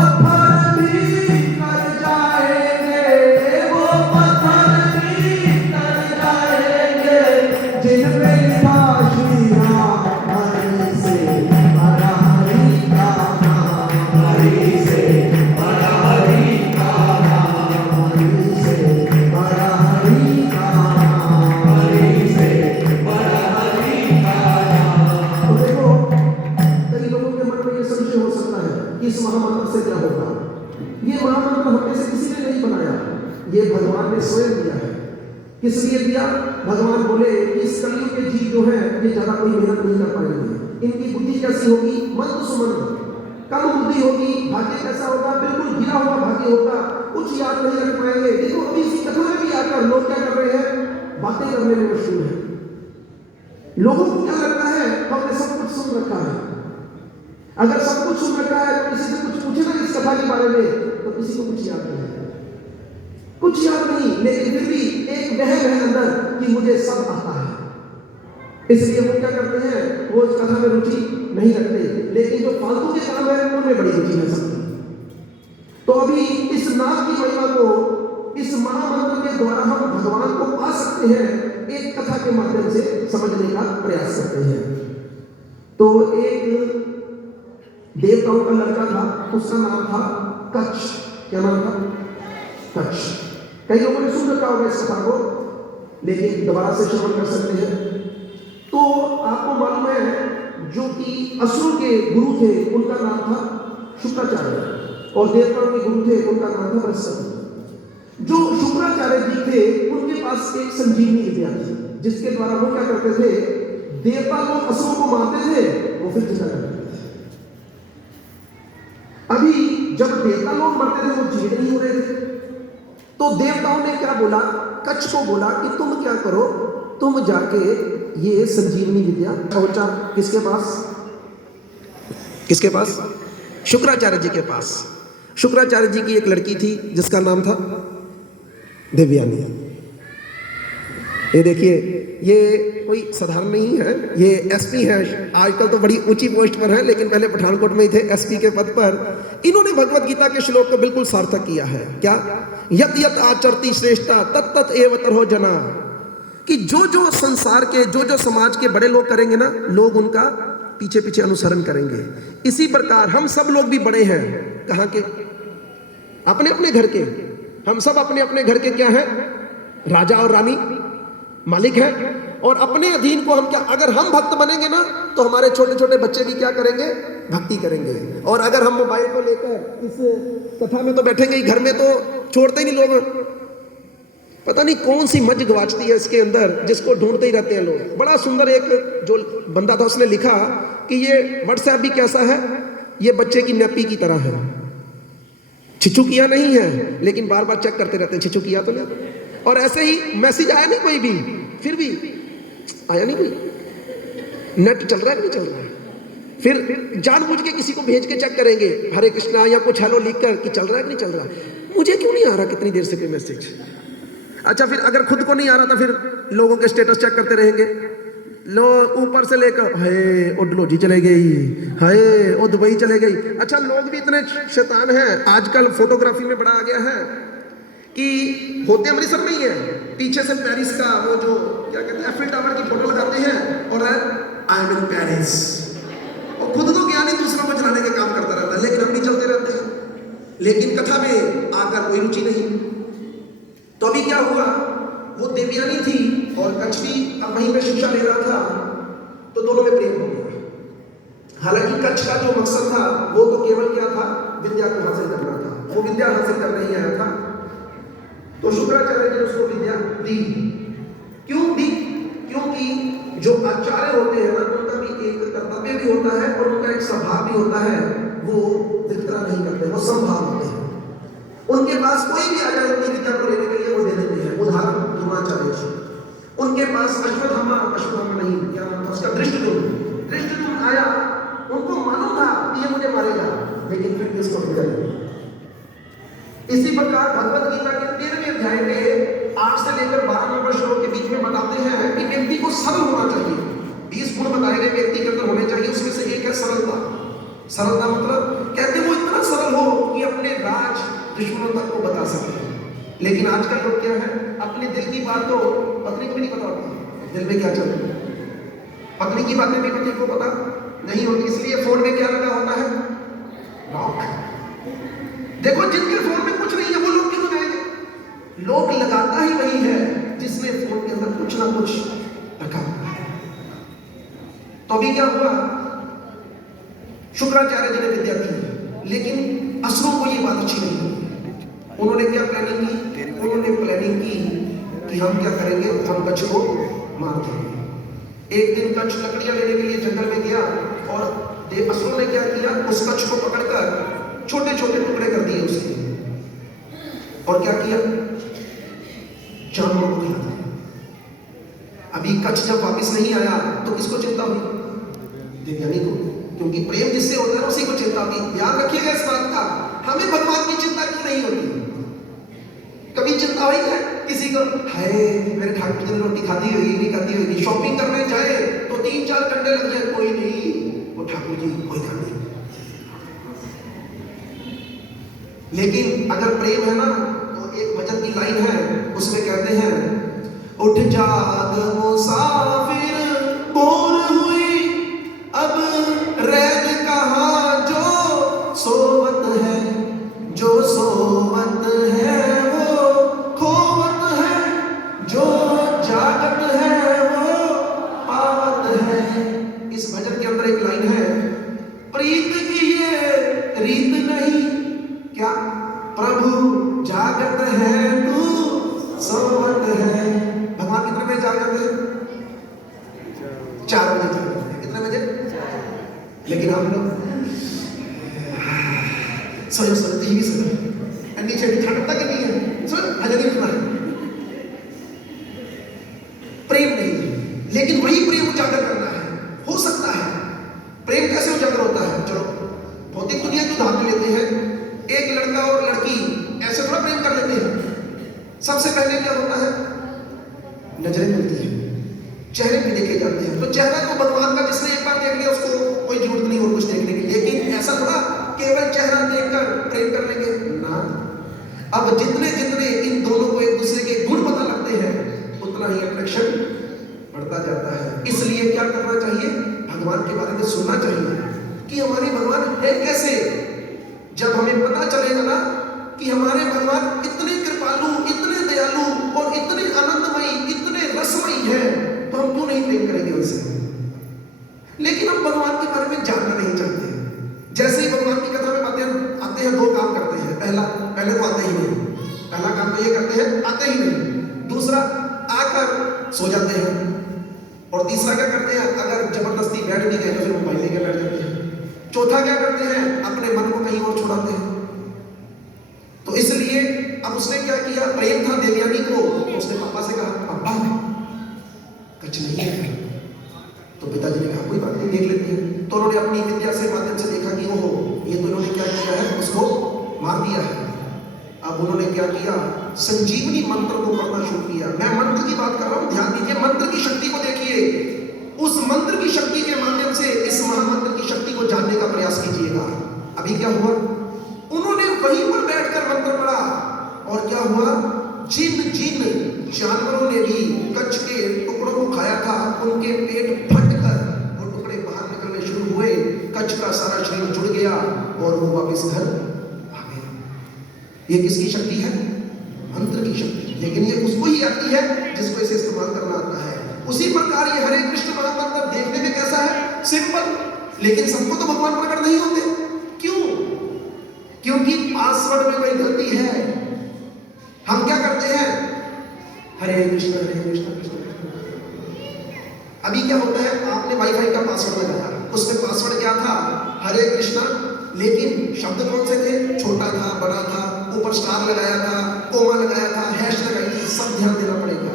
पत्थर भी कर जाएंगे, वो पत्थर भी कर जाएंगे, जिनमें लिखा श्री राम हरि से बड़ा हरि का नाम, हरि से बड़ा हरि का नाम, हरि से बड़ा हरि का नाम, हरि से बड़ा हरि का नाम। तो देखो, कई लोगों के मन में ये संशय हो सकता है कि इस महामंत्र से क्या होगा। ये महामंत्र हमें से किसी ने नहीं बनाया, ये भगवान ने स्वयं दिया है। किस लिए दिया? भगवान बोले कि इस कलयुग के जीव जो है ये ज्यादा कोई मेहनत नहीं कर पाएंगे, इनकी बुद्धि कैसी होगी? मंद सुमंद, कम बुद्धि होगी, भाग्य कैसा होगा? बिल्कुल गिरा हुआ भाग्य होगा, कुछ याद नहीं रख पाएंगे। देखो अभी इसी कथा में भी आकर लोग क्या कर रहे हैं? बातें करने में मशहूर है। लोगों को क्या लगता है? हमने सब कुछ सुन रखा है। अगर सब कुछ सुन रखा है तो किसी से कुछ पूछे ना इस कथा के बारे में, तो किसी को कुछ याद नहीं है, कुछ याद नहीं, लेकिन फिर भी एक वहम है अंदर कि मुझे सब आता है। इसलिए वो क्या करते हैं? वो इस कथा में रुचि नहीं रखते, लेकिन जो फालतू के काम है उनमें बड़ी रुचि है सबकी। तो अभी इस नाम की महिमा को, इस महामंत्र के द्वारा हम भगवान को पा सकते हैं, एक कथा के माध्यम से समझने का प्रयास करते हैं। तो एक देवताओं का लड़का था, उसका नाम था कच्छ। क्या नाम था? कच्छ। कई लोगों ने सुन रखा होगा इस कथा को, लेकिन दोबारा से श्रवण कर सकते हैं। तो आपको मालूम है जो कि असुरों के गुरु थे उनका नाम था शुक्राचार्य, और देवताओं के गुरु थे उनका नाम था बृहस्पति। जो शुक्राचार्य जी थे उनके पास एक संजीवनी विद्या थी, जिसके द्वारा वो क्या करते थे? देवता लोग असुरों को मारते थे, वो फिर जिंदा करते थे। अभी जब देवता लोग मरते थे वो जीवित नहीं हो रहे थे, तो देवताओं ने क्या बोला? कच्छ को बोला कि तुम क्या करो, तुम जाके ये संजीवनी विद्या पहुंचा किसके पास? किसके पास? शुक्राचार्य जी के पास। शुक्राचार्य जी की एक लड़की थी जिसका नाम था देवयानी। ये देखिए, ये कोई साधारण नहीं है, ये एसपी है। आजकल तो बड़ी ऊंची पोस्ट पर है, लेकिन पहले पठानकोट में ही थे एसपी के पद पर। इन्होंने भगवत गीता के श्लोक को बिल्कुल सार्थक किया है। क्या? यत यत आचरति श्रेष्ठा तत् तत् एव तरहो जना, कि जो जो संसार के, जो जो समाज के बड़े लोग करेंगे ना, लोग उनका पीछे पीछे अनुसरण करेंगे। इसी प्रकार हम सब लोग भी बड़े हैं। कहाँ के? अपने अपने घर के। हम सब अपने अपने घर के क्या हैं? राजा और रानी, मालिक है। और अपने अधीन को हम क्या, अगर हम भक्त बनेंगे ना तो हमारे छोटे छोटे बच्चे भी क्या करेंगे? भक्ति करेंगे। और अगर हम मोबाइल को लेकर इस कथा में तो बैठेंगे ही, घर में तो छोड़ते ही नहीं लोग। पता नहीं कौन सी मज गवाचती है इसके अंदर, जिसको ढूंढते ही रहते हैं लोग। बड़ा सुंदर एक जो बंदा था उसने लिखा कि ये व्हाट्सएप भी कैसा है? ये बच्चे की नैपी की तरह है। छिछू किया नहीं है, लेकिन बार बार चेक करते रहते हैं छिछू किया तो नहीं। और ऐसे ही मैसेज आया नहीं कोई भी, फिर भी आया नहीं कोई, नेट चल रहा है कि नहीं चल रहा है, फिर जानबूझ के किसी को भेज के चेक करेंगे, हरे कृष्णा या कुछ हेलो लिख कर कि चल रहा है कि नहीं चल रहा। मुझे क्यों नहीं आ रहा कितनी देर से कोई मैसेज? अच्छा, फिर अगर खुद को नहीं आ रहा था फिर लोगों के स्टेटस चेक करते रहेंगे। लो ऊपर से लेकर हाय ओ डलोजी चले गई, हाय ओ दुबई चले गई। अच्छा, लोग भी इतने शैतान हैं आजकल, फोटोग्राफी में बड़ा आ गया है कि होते अमृतसर में ही है, पीछे से पेरिस का वो जो क्या कहते हैं एफिल टावर की फोटो लगाते हैं और आई एम इन पेरिस, और खुद तो ज्ञानी दूसरों को जलाने के काम करता रहता है, लेकिन हम भी चलते रहते हैं। लेकिन कथा में आकर कोई रुचि नहीं। तो अभी क्या हुआ? वो देवयानी थी और कच्छ भी अब वहीं पे शिक्षा ले रहा था, तो दोनों में प्रेम हो गया। हालांकि कच्छ का जो मकसद था वो तो केवल क्या था? विद्या को हासिल करना था। वो विद्या हासिल करने ही आया था। तो शुक्राचार्य ने उसको विद्या दी। क्यों दी? क्योंकि जो आचार्य होते हैं ना, उनका भी एक कर्तव्य भी होता है और उनका एक स्वभाव भी होता है, वो वितरण नहीं करते, वो संभाव होते हैं। उनके पास कोई भी आ जाए उनकी विद्या को लेने के लिए वो दे देते हैं। उदाहरण द्रोणाचार्य जी, उनके पास अश्वत्थामा नहीं, क्या नाम था उसका? धृष्टद्युम्न आया, उनको मालूम था कि ये मुझे मारेगा, लेकिन फिर भी उसको विद्या दी। इसी प्रकार भगवत गीता के 13वें अध्याय के 8 से लेकर 12 नंबर श्लोक के बीच में बताते हैं कि व्यक्ति को सरल होना चाहिए। 20 गुण बताए गए व्यक्ति के अंदर होने चाहिए, उसमें से एक है सरलता। सरलता मतलब कहते वो इतना सरल हो कि दुश्मनों तक को बता सकते हैं। लेकिन आजकल लोग क्या है, अपने दिल की बात तो पत्नी को भी नहीं पता होती, दिल में क्या चल रहा है, पत्नी की बातें भी पति को पता नहीं होती। इसलिए फोन में क्या लगा होता है, लॉक। देखो जिनके फोन में कुछ नहीं है वो लोग क्यों लगाएंगे? लोग लगाता ही वही है जिसने फोन के अंदर कुछ ना कुछ रखा हुआ है। तो अभी क्या हुआ, शुक्राचार्य जी ने विद्या दी, लेकिन असुरों को ये बात अच्छी नहीं लगी। उन्होंने क्या प्लानिंग की? उन्होंने प्लानिंग की कि हम क्या करेंगे, हम कच्छ को मार देंगे। एक दिन कच्छ लकड़ियां लेने के लिए जंगल में गया और असुरों ने क्या किया, उस कच्छ को पकड़कर छोटे छोटे टुकड़े कर दिए उसके, और क्या किया, जानवरों को खिला दिया। अभी कच्छ जब वापस नहीं आया तो किसको चिंता हुई? देवयानी को, क्योंकि प्रेम जिससे होता है उसी को चिंता होती। ध्यान रखिएगा इस बात का, हमें भगवान की चिंता क्यों नहीं होती? कभी चिंता हुई है किसी को, हाय मेरे ठाकुर जी ने रोटी खाती होगी नहीं खाती होगी, शॉपिंग करने जाए तो 3-4 घंटे लग जाए, कोई नहीं, वो ठाकुर जी कोई ध्यान नहीं। लेकिन अगर प्रेम है ना, तो एक भजन की लाइन है, उसमें कहते हैं, उठ जाग मुसाफिर बोर हुई, अब रैन कहाँ जो सोवत है, जो सोवत है वो खोवत है, जो जागत है वो पावत है। इस भजन के अंदर एक लाइन है, प्रीत की ये रीत नहीं, क्या प्रभु जागत है तू सोवत है। भगवान कितने बजे जागते हैं? 4 बजे जागते हैं। कितने बजे? लेकिन हम लोग सोए सोए टीवी से नीचे ठंडा के नहीं है, सो हजरी सुना है, प्रेम नहीं। लेकिन वही प्रेम उजागर करना है, हो सकता है। प्रेम कैसे उजागर होता है? चलो भौतिक दुनिया की उदाहरण लेते हैं। एक लड़का और लड़की ऐसे थोड़ा प्रेम कर लेते हैं। सबसे पहले क्या होता है, नजरें मिलती है, चेहरे भी देखे जाते हैं। तो चेहरा तो भगवान का, जिसने एक बार देख लिया उसको कोई जरूरत नहीं और कुछ देखने की। लेकिन ऐसा थोड़ा केवल चेहरा देखकर प्रेम कर लेंगे ना। अब जितने जितने इन दोनों को एक दूसरे के गुण पता लगते हैं, उतना ही अट्रैक्शन बढ़ता जाता है। इसलिए क्या करना चाहिए, भगवान के बारे में सुनना चाहिए कि हमारे भगवान है कैसे। जब हमें पता चलेगा ना कि हमारे भगवान इतने कृपालु, इतने दयालु और इतने आनंदमयी, इतने रसमयी है, तो हम क्यों नहीं प्रेम करेंगे उनसे। लेकिन हम भगवान के बारे में जानना नहीं चाहते। जैसे ही भगवान की कथा में आते हैं 2 काम करते हैं। पहले तो आते ही नहीं, पहला काम तो ये करते हैं, आते ही नहीं। दूसरा, आकर सो जाते हैं। और तीसरा क्या करते हैं, अगर जबरदस्ती बैठ भी गए तो फिर मोबाइल लेकर बैठ जाते हैं। चौथा क्या करते हैं, अपने मन को कहीं और छुड़ाते हैं। तो इसलिए अब उसने क्या किया, प्रेम था देवयानी को, उसने पापा से कहा, पापा कुछ नहीं है। तो पिताजी ने कहा कोई बात नहीं, देख लेते हैं। तो उन्होंने अपनी विद्या से माध्यम से देखा कि ओहो, ये तो इन्होंने क्या किया है, उसको मार दिया है। अब उन्होंने क्या किया, संजीवनी मंत्र को पढ़ना शुरू किया। मैं मंत्र की बात कर रहा हूं, ध्यान दीजिए, मंत्र की शक्ति को देखिए। उस मंत्र की शक्ति के माध्यम से इस महामंत्र की शक्ति को जानने का प्रयास कीजिएगा। अभी क्या हुआ, उन्होंने वहीं पर बैठकर मंत्र पढ़ा और क्या हुआ, जिन जानवरों ने भी कच्छ के टुकड़ों को खाया था, उनके पेट फटकर वो टुकड़े बाहर निकलने शुरू हुए। कच्छ का सारा शरीर जुड़ गया और वो वापस घर आ गया। ये किसकी शक्ति है? मंत्र की शक्ति। लेकिन ये उसको ही आती है जिसको इसे इस्तेमाल करना आता है। उसी प्रकार ये हरे कृष्ण महामंत्र देखने में कैसा है, सिंपल, लेकिन सबको तो भगवान प्रकट नहीं होते। क्यों? क्योंकि पासवर्ड में कोई गलती है। हम क्या करते हैं, हरे कृष्ण कृष्ण कृष्ण। अभी क्या होता है, आपने वाईफाई का पासवर्ड लगाया, उसमें पासवर्ड क्या था, हरे कृष्णा, लेकिन शब्द कौन से थे, छोटा था, बड़ा था, ऊपर स्टार लगाया था, कोमा लगाया था, हैश लगाई थी, सब ध्यान देना पड़ेगा।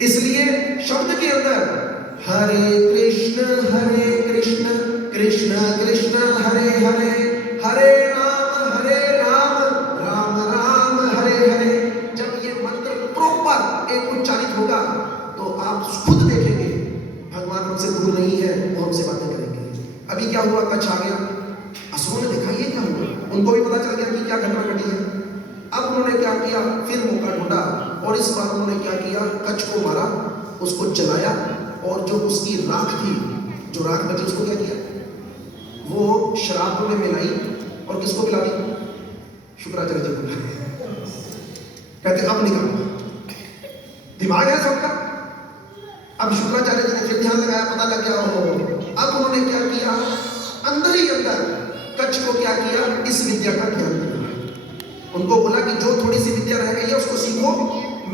इसलिए शब्द के अंदर हरे कृष्ण कृष्ण कृष्ण हरे हरे, हरे राम राम राम हरे हरे। जब ये मंत्र प्रॉपर एक उच्चारित होगा तो आप खुद देखेंगे भगवान हमसे दूर नहीं है, वो हमसे बातें करेंगे। अभी क्या हुआ, कच्छ आ गया। असुरों ने देखा ये क्या हुआ, उनको भी पता चल गया कि क्या घटना घटी है। अब उन्होंने क्या किया, फिर मौका ढूंढा और इस बार उन्होंने क्या किया, कच्छ को मारा, उसको जलाया और जो उसकी राख थी, जो राख बची उसको क्या किया, वो शराब में मिलाई और किसको पिला दी, शुक्राचार्य जी को। कहते अब निकाल, दिमाग है सबका। अब शुक्राचार्य जी ने फिर ध्यान लगाया, पता लग गया हो। अब उन्होंने क्या किया, अंदर ही अंदर कच्छ को क्या किया, इस विद्या का ज्ञान दिया। उनको बोला कि जो थोड़ी सी विद्या रह गई है उसको सीखो,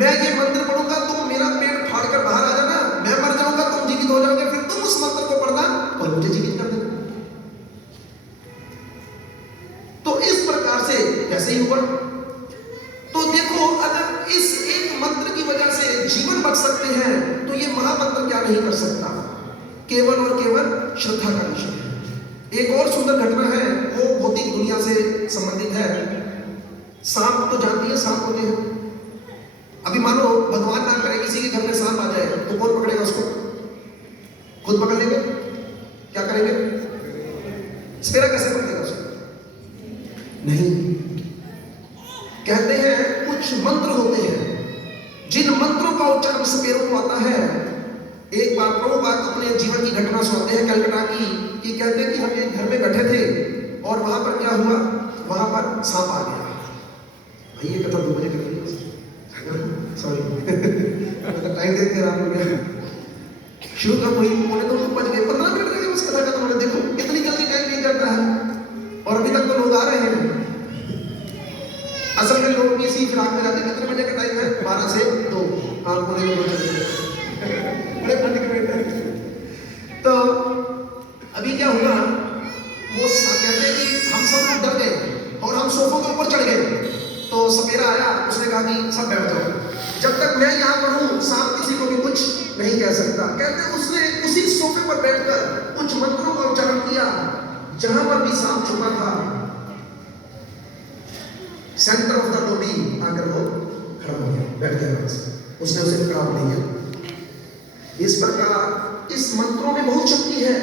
मैं ये मंत्र पढ़ूंगा, तुम मेरा पेट फाड़ कर बाहर आ जाना, मैं मर जाऊंगा, तुम जीवित हो जाओगे, फिर तुम उस मंत्र को पढ़ना और मुझे जीवित कर देना। तो इस प्रकार से कैसे ही हुआ। तो देखो, अगर इस एक मंत्र की वजह से जीवन बच सकते हैं तो ये महामंत्र क्या नहीं कर सकता, केवल और केवल श्रद्धा का विषय है। एक और सुंदर घटना है, वो भौतिक दुनिया से संबंधित है। सांप तो जानती है, सांप होते हैं। अभी मानो भगवान ना करे किसी के घर में सांप आ जाए तो कौन पकड़ेगा उसको, खुद पकड़ लेंगे, क्या करेंगे, स्पेरा कैसे पकड़ेगा उसको, नहीं। कहते हैं कुछ मंत्र होते हैं जिन मंत्रों का उच्चारण स्पेरों को आता है। एक बार प्रभुपाद अपने जीवन की घटना सुनाते हैं कलकत्ता की, कि कहते हैं कि हम एक घर में बैठे थे और वहां पर क्या हुआ, वहां पर सांप आ गया। ये कथा 2 बजे करेंगे, सॉरी टाइम देखते रात हो गया। शुरू का वही पौने 2 बज गए, 15 मिनट लगे उस कथा खत्म होने। देखो कितनी जल्दी टाइम नहीं जाता है और अभी तक तो लोग आ रहे हैं। असल में लोग भी इसी फिराक में जाते। कितने बजे का टाइम है, 12 से 2, हाँ पौने 2 बड़े फंड के। तो अभी क्या हुआ, वो कहते हैं कि हम सब लोग डर गए और हम सोफों के ऊपर चढ़ गए। तो सपेरा आया, उसने कहा कि सब बैठ जाओ, जब तक मैं यहाँ पर हूँ सांप किसी को भी कुछ नहीं कह सकता। कहते उसने उसी सोफे पर बैठकर कुछ मंत्रों का उच्चारण किया, जहां पर भी सांप छुपा था सेंटर ऑफ द बॉडी आकर वो खड़ा हो गया, बैठ गया, उसने उसे खड़ा हो दिया। इस प्रकार इस मंत्रों में बहुत शक्ति है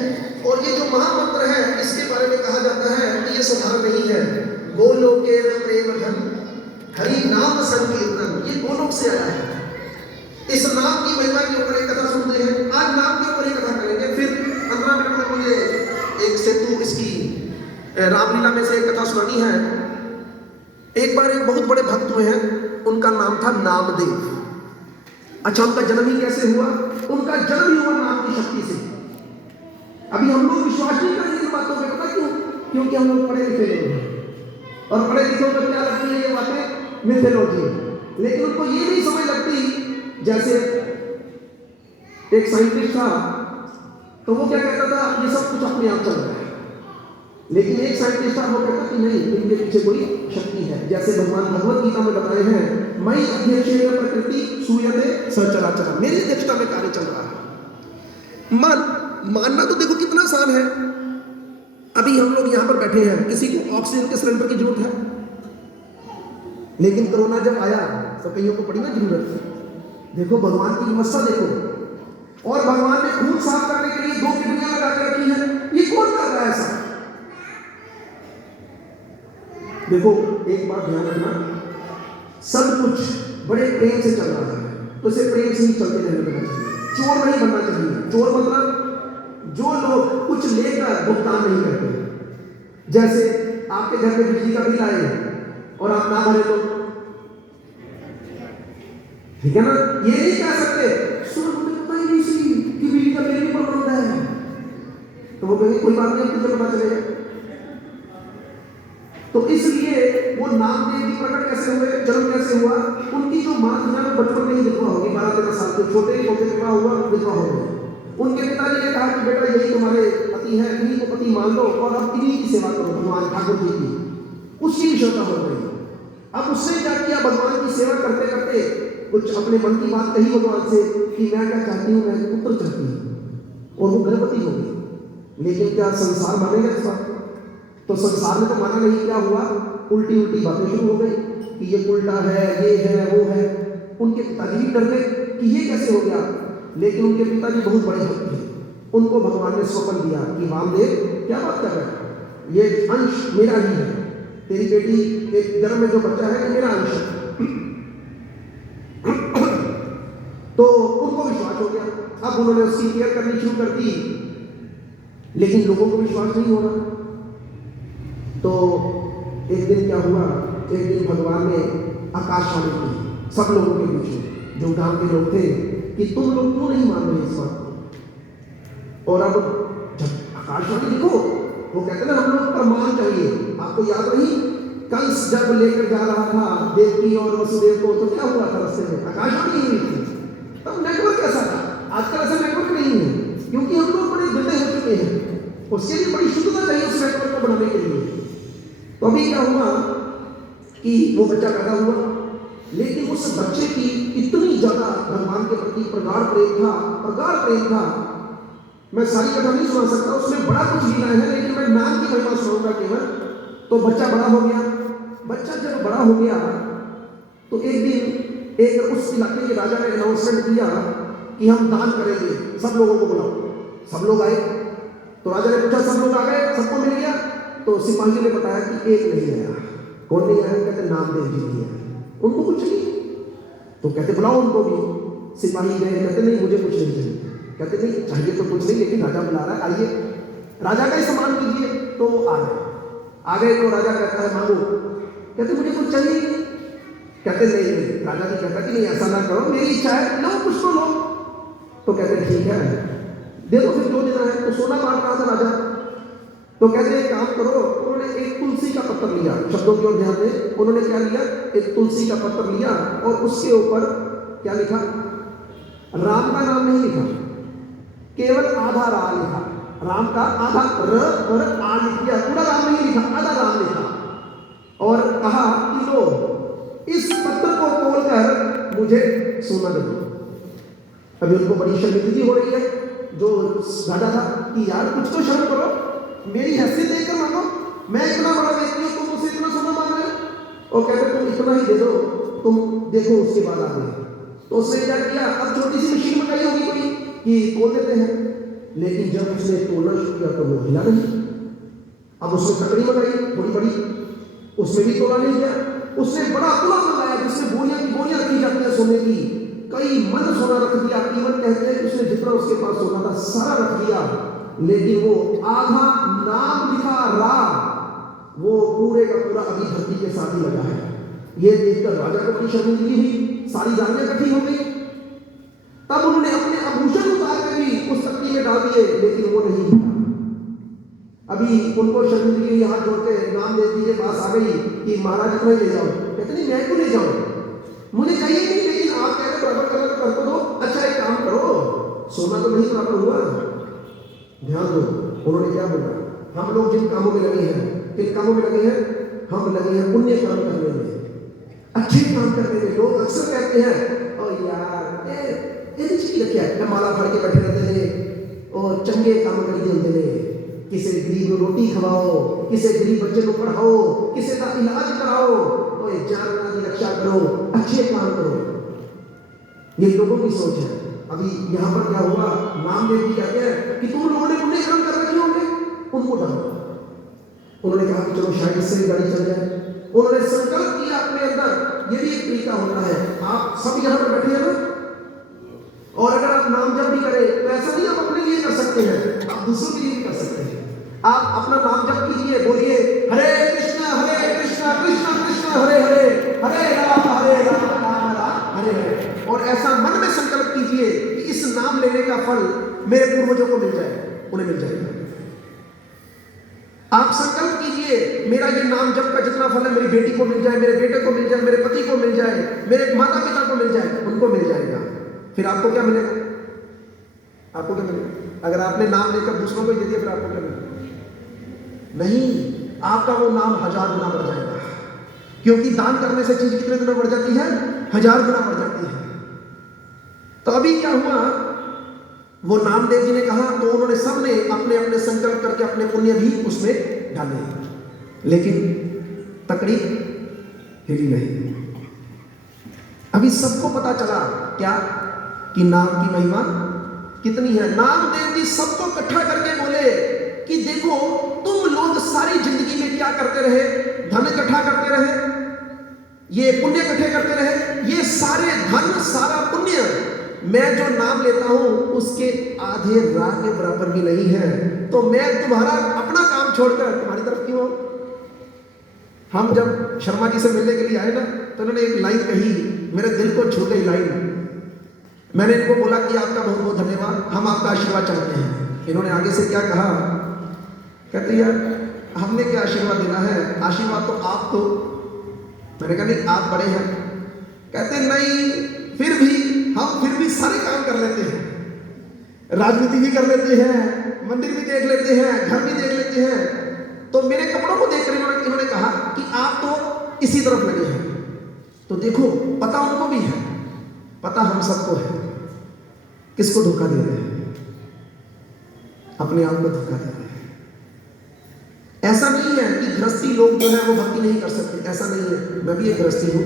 और ये जो महामंत्र है इसके बारे में कहा जाता है कि ये साधारण नहीं है। गोलोके प्रेम धन हरि नाम संकीर्तन, ये गोलोक से आया है। इस नाम की महिमा के ऊपर एक कथा सुनते हैं। आज नाम के ऊपर एक कथा करेंगे, फिर 15 मिनट में मुझे एक सेतु इसकी रामलीला में से एक कथा सुनानी है। एक बार एक बहुत बड़े भक्त हुए हैं, उनका नाम था नामदेव। अच्छा, उनका जन्म ही कैसे हुआ, उनका जन्म ही हुआ नाम की शक्ति से। अभी हम लोग विश्वास नहीं करेंगे इन बातों पर, पता क्यों, क्योंकि हम लोग पढ़े लिखे लोग हैं और पढ़े लिखों को क्या लगती है ये बातें, मिथोलॉजी। लेकिन उनको ये नहीं समझ लगती, जैसे एक साइंटिस्ट था तो वो क्या कहता था, ये सब कुछ अपने आप चल रहा है। लेकिन एक साइंटिस्ट था, वो कहता कि नहीं, इनके पीछे कोई शक्ति है। जैसे भगवान भगवत गीता में बताए हैं, मई अध्यक्षेण प्रकृति सूयते सचराचर, मेरी अध्यक्षता में कार्य चल रहा है। मानना तो देखो कितना आसान है। अभी हम लोग यहाँ पर बैठे हैं, किसी को ऑक्सीजन के सिलेंडर की जरूरत है, लेकिन कोरोना जब आया तो कईयों को पड़ी ना जरूरत। देखो भगवान की व्यवस्था देखो, और भगवान ने खून साफ करने के लिए 2 किडनियां लगा के रखी है। ये कौन कर रहा है ऐसा? देखो एक बात ध्यान रखना, सब कुछ बड़े प्रेम से चल रहा है तो इसे प्रेम से ही चलते रहने देना चाहिए। चोर नहीं बनना चाहिए। चोर मतलब जो लोग कुछ लेकर भुगतान नहीं करते। जैसे आपके घर में बिजली का बिल आए और आप ना भरे तो ठीक है ना, ये नहीं कह सकते सुनो मुझे पता ही नहीं सी कि बिजली का बिल भी पड़ रहा है, तो वो कहेंगे कोई बात नहीं, तुझे पता चलेगा। तो इसलिए वो नामदेव जी प्रकट कैसे हुए, जन्म कैसे हुआ, उनकी जो मां थी ना बचपन में ही विधवा होगी, 12-13 साल के छोटे ही होते विधवा हुआ, विधवा हो गई। उनके पिताजी ने कहा कि बेटा यही तुम्हारे पति है, इन्हीं को पति मान लो और अब इन्हीं की सेवा करो, भगवान ठाकुर जी की। उसकी विषयता हो गई। अब उसने क्या किया, भगवान की सेवा करते करते कुछ अपने मन की बात कही भगवान से कि मैं क्या चाहती हूँ, मैं पुत्र चाहती हूँ, और वो गर्भवती हो गई। लेकिन क्या संसार मानेगा इस बात? तो संसार में तो माना नहीं। क्या हुआ, उल्टी उल्टी बातें शुरू हो गई कि ये उल्टा है, ये है, वो है। उनके पिताजी भी डर गए कि ये कैसे हो गया। लेकिन उनके पिताजी बहुत बड़े भक्त थे, उनको भगवान ने स्वप्न दिया कि वामदेव क्या बात कर रहे हैं, ये अंश मेरा ही है, तेरी बेटी एक गर्भ में जो बच्चा है ये मेरा अंश है। तो उनको विश्वास हो गया। अब उन्होंने उसकी केयर करनी शुरू कर दी, लेकिन लोगों को विश्वास नहीं हो रहा। तो एक दिन क्या हुआ, एक दिन भगवान ने आकाशवाणी की सब लोगों के बीच में, जो गांव के लोग थे, कि तुम लोग क्यों नहीं मान रहे इस बात को। और अब जब आकाशवाणी देखो, वो कहते ना हम लोग प्रमाण चाहिए। आपको याद नहीं, कंस जब लेकर जा रहा था देवकी और वसुदेव को, तो क्या हुआ था रास्ते में? आकाशवाणी हुई थी। तब नेटवर्क कैसा था? आजकल ऐसा नेटवर्क नहीं है, क्योंकि हम लोग बड़े गंदे हो चुके हैं। उसके लिए बड़ी शुद्धता चाहिए उस नेटवर्क को बनाने के लिए। तो अभी क्या हुआ कि वो बच्चा पैदा हुआ, लेकिन उस बच्चे की इतनी ज्यादा भगवान के प्रति प्रगाढ़ प्रेम था। मैं सारी कथा नहीं सुना सकता, उसमें बड़ा कुछ लीला है, लेकिन मैं नाम की महिमा सुनाऊंगा केवल। तो बच्चा बड़ा हो गया। बच्चा जब बड़ा हो गया तो एक दिन एक उस इलाके के राजा ने अनाउंसमेंट किया कि हम दान करेंगे, सब लोगों को बुलाओ। सब लोग आए। तो राजा ने पूछा, सब लोग आ गए? सबको मिल गया? तो सिपाहियों ने बताया कि एक नहीं आया। कौन नहीं आया? कहते नामदेव जी नहीं आए, उनको कुछ चाहिए। तो कहते बुलाओ उनको भी। सिपाही गए, कहते नहीं मुझे कुछ नहीं चाहिए। कहते नहीं चाहिए तो कुछ नहीं, लेकिन राजा बुला रहा है, आइए राजा का ही सम्मान कीजिए। तो आ गए। तो राजा कहता है मांगो। कहते मुझे कुछ चाहिए। कहते नहीं। राजा जी कहता कि नहीं ऐसा ना करो, मेरी इच्छा है, लो कुछ तो लो। तो कहते ठीक है दे दो, फिर जो देना है। तो सोना बांट रहा था राजा। तो कहते एक काम करो, उन्होंने एक तुलसी का पत्थर लिया। शब्दों की ओर ध्यान दें, उन्होंने क्या लिया? एक तुलसी का पत्थर लिया और उसके ऊपर क्या लिखा? राम का नाम नहीं लिखा, केवल आधा रा लिखा। राम का आधा र और आ लिख दिया, पूरा राम नहीं लिखा, आधा राम लिखा। और कहा कि लो इस पत्र को खोलकर मुझे सोना दे दो। अभी उनको बड़ी शर्मिंदगी हो रही है, जो राजा था, कि यार कुछ तो शर्म करो, मेरी हैसियत देखकर मांगो, मैं इतना बड़ा व्यक्ति हूं, तुम मुझसे इतना सोना मांग रहे हो। और कहते तुम इतना ही दे दो, तुम देखो उसके बाद आ गए। तो उसने क्या किया? अब छोटी सी मशीन मंगाई होगी कोई कि तोल देते हैं, लेकिन जब उसने तोलना शुरू किया तो वो हिला नहीं। अब उसने ककड़ी मंगाई थोड़ी बड़ी, उसमें भी तोला नहीं गया। उसने बड़ा तुला मंगाया जिसमें बोरियां की बोरियां रखी जाती है सोने की, कई मन सोना रख दिया। कीमत कहते हैं कि उसने जितना उसके पास सोना था सारा रख दिया, लेकिन वो आधा नाम लिखा रा, वो पूरे का पूरा अभी धरती के साथ ही लगा है। ये देखकर राजा को बड़ी शर्मिंदगी हुई, सारी जानियां इकट्ठी हो गई। तब उन्होंने अपने आभूषण उतार के भी उस तख्ती में डाल दिए, लेकिन वो नहीं दिखा। अभी उनको शर्मिंदगी हुई, हाथ जोड़ते नामदेव जी के पास आ गई कि महाराज इतना ले जाओ। कहते नहीं मैं क्यों ले जाऊं, मुझे चाहिए नहीं, लेकिन आप कह रहे बराबर करना तो कर दो। अच्छा एक काम करो, सोना तो नहीं बराबर हुआ, ध्यान दो। उन्होंने क्या बोला? हम लोग जिन कामों में लगे हैं, किन कामों में लगे हैं? हम लगे हैं पुण्य काम करने में, अच्छे काम करने में। लोग अक्सर कहते हैं और यार ये चीज क्या है, माला फाड़ के बैठे रहते हैं और चंगे काम करते होते हैं। किसी गरीब को रोटी खवाओ, किसी गरीब बच्चे को पढ़ाओ, किसी का इलाज कराओ, और जानना की रक्षा करो, अच्छे काम करो। ये लोगों की सोच है। अभी यहाँ पर क्या हुआ? नामदेव जी कहते हैं कि तुम लोगों ने पुण्य काम कर रखे होंगे, उनको डालो। उन्होंने कहा कि चलो शायद इससे भी गाड़ी चल जाए। उन्होंने संकल्प किया अपने अंदर, ये भी एक तरीका होता है। आप सब यहाँ पर बैठे हैं ना, और अगर आप नाम जप भी करें तो ऐसा नहीं आप अपने लिए कर सकते हैं, आप दूसरों के लिए भी कर सकते हैं। आप अपना नाम जप कीजिए, बोलिए हरे कृष्णा कृष्णा कृष्णा हरे हरे, हरे राम राम राम हरे हरे। और ऐसा मन में संकल्प कीजिए कि इस नाम लेने का फल मेरे पूर्वजों को मिल जाए, उन्हें मिल जाएगा। आप संकल्प कीजिए मेरा ये नाम जप का जितना फल है मेरी बेटी को मिल जाए, मेरे बेटे को मिल जाए, मेरे पति को मिल जाए, मेरे माता पिता को मिल जाए, उनको मिल जाएगा। फिर आपको क्या मिलेगा? आपको क्या मिलेगा? अगर आपने नाम लेकर दूसरों को दे दिया फिर आपको क्या मिलेगा? नहीं, आपका वो नाम 1000 गुना बढ़ जाएगा। क्योंकि दान करने से चीज कितने गुना बढ़ जाती है? 1000 गुना बढ़ जाती है। तो अभी क्या हुआ? वो नामदेव जी ने कहा तो उन्होंने सबने अपने अपने संकल्प करके अपने पुण्य भी उसमें डाले, लेकिन तकड़ी हिली नहीं। अभी सबको पता चला क्या कि नाम की महिमा कितनी है। नामदेव जी सबको इकट्ठा करके बोले कि देखो तुम लोग सारी जिंदगी में क्या करते रहे? धन इकट्ठा करते रहे, ये पुण्य इकट्ठे करते रहे। ये सारे धन, सारा पुण्य मैं जो नाम लेता हूं उसके आधे राह के बराबर भी नहीं है। तो मैं तुम्हारा अपना काम छोड़कर तुम्हारी तरफ क्यों आऊं? हम जब शर्मा जी से मिलने के लिए आए ना, तो उन्होंने एक लाइन कही, मेरे दिल को छू गई लाइन। मैंने इनको बोला कि आपका बहुत बहुत धन्यवाद, हम आपका आशीर्वाद चाहते हैं। इन्होंने आगे से क्या कहा, कहते यार हमने क्या आशीर्वाद देना है, आशीर्वाद तो आप तो। मैंने कहा नहीं, आप बड़े हैं। कहते नहीं, फिर भी सारे काम कर लेते हैं, राजनीति भी कर लेते हैं, मंदिर भी देख लेते हैं, घर भी देख लेते हैं। तो मेरे कपड़ों को देखकर इन्होंने कहा कि आप तो इसी तरफ लगे हैं। तो देखो, पता उनको भी है, पता हम सबको है, किसको धोखा दे रहे हैं? अपने आप को धोखा दे रहे हैं। ऐसा नहीं है कि गृहस्थी लोग जो है वो भक्ति नहीं कर सकते, ऐसा नहीं है। मैं भी एक गृहस्थी हूँ,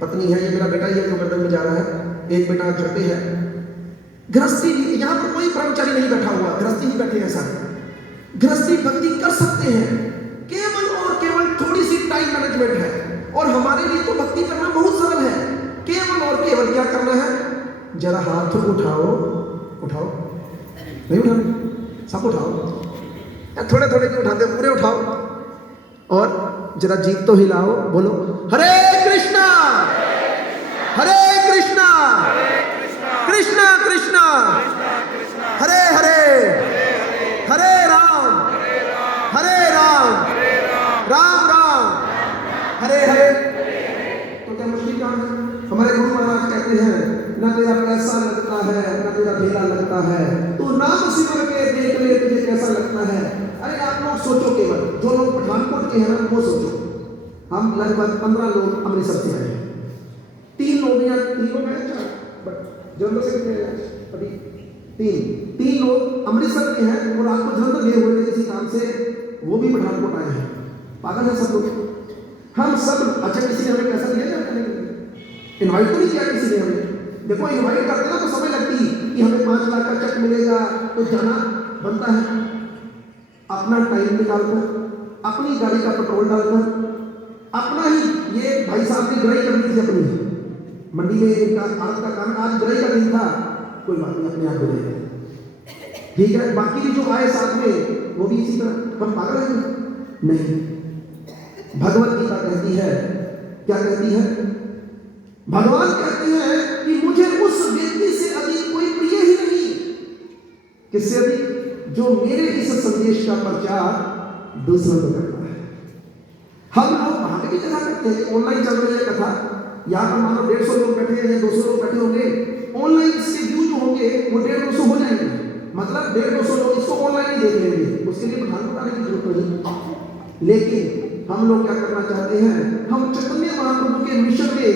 पत्नी है, ये मेरा बेटा ये गर्दन में जा रहा है, एक बेटा घर पे है। गृहस्थी, यहाँ पर कोई ब्रह्मचारी नहीं बैठा हुआ, गृहस्थी ही बैठे हैं सारे। गृहस्थी भक्ति कर सकते हैं, केवल और केवल थोड़ी सी टाइम मैनेजमेंट है। और हमारे लिए तो भक्ति करना बहुत सरल है। केवल और केवल क्या करना है? जरा हाथ उठाओ, उठाओ, नहीं उठाओ, सब उठाओ, थोड़े थोड़े क्यों उठाते, पूरे उठाओ। और जरा जीभ तो हिलाओ, बोलो हरे कृष्णा हरे कृष्णा कृष्णा कृष्णा हरे हरे हरे राम राम राम हरे हरे। तो क्या मुश्किल काम है? हमारे गुरु महाराज कहते हैं, न तेरा पैसा लगता है, न तेरा ढेला लगता है, तू नाम सिमर के देख ले तुझे कैसा लगता है। अरे आप लोग सोचो, केवल जो लोग पठानकोट के हैं ना, वो सोचो। हम लगभग 15 लोग अमृतसर से आए, 3 लोग यहाँ, 3 लोग आए, जलंधर से कितने आए? अभी 3 लोग अमृतसर के हैं और आपको जलंधर गए हुए थे किसी काम से, वो भी पठानकोट आए हैं। पागल है सब लोग, हम सब। अच्छा, किसी ने हमें पैसा दिया क्या? इन्वाइट तो नहीं किया किसी ने हमें। देखो, इन्वाइट करते ना तो समय लगती कि हमें 5 लाख का चेक मिलेगा, तो जाना बनता है। अपना टाइम निकालकर, अपनी गाड़ी का पेट्रोल डालकर, अपना ही, ये भाई साहब ने ग्राई करनी थी अपनी मंडी में, इनका आड़त का काम, आज ग्राई का दिन था, कोई बात नहीं, अपने आप हो जाएगा, ठीक है। बाकी जो आए साथ में वो भी इसी तरह। हम पागल हैं? नहीं। भगवत गीता कहती है, क्या कहती है? भगवान कहते हैं कि मुझे उस व्यक्ति से अधिक कोई प्रिय ही नहीं। किससे अधिक? जो मेरे इस संदेश का प्रचार दूसरों को करता है। हम लोग वहां पे भी कथा करते हैं, ऑनलाइन चल रही है कथा, यहाँ पर मानो 150 लोग बैठे हैं या 200 लोग बैठे होंगे, ऑनलाइन इसके व्यू जो होंगे वो 150-200 हो जाएंगे। मतलब 150-200 लोग इसको ऑनलाइन ही देख लेंगे, उसके लिए पठानकोट आने की जरूरत नहीं। लेकिन हम लोग क्या करना चाहते हैं? हम चैतन्य महाप्रभु के मिशन में,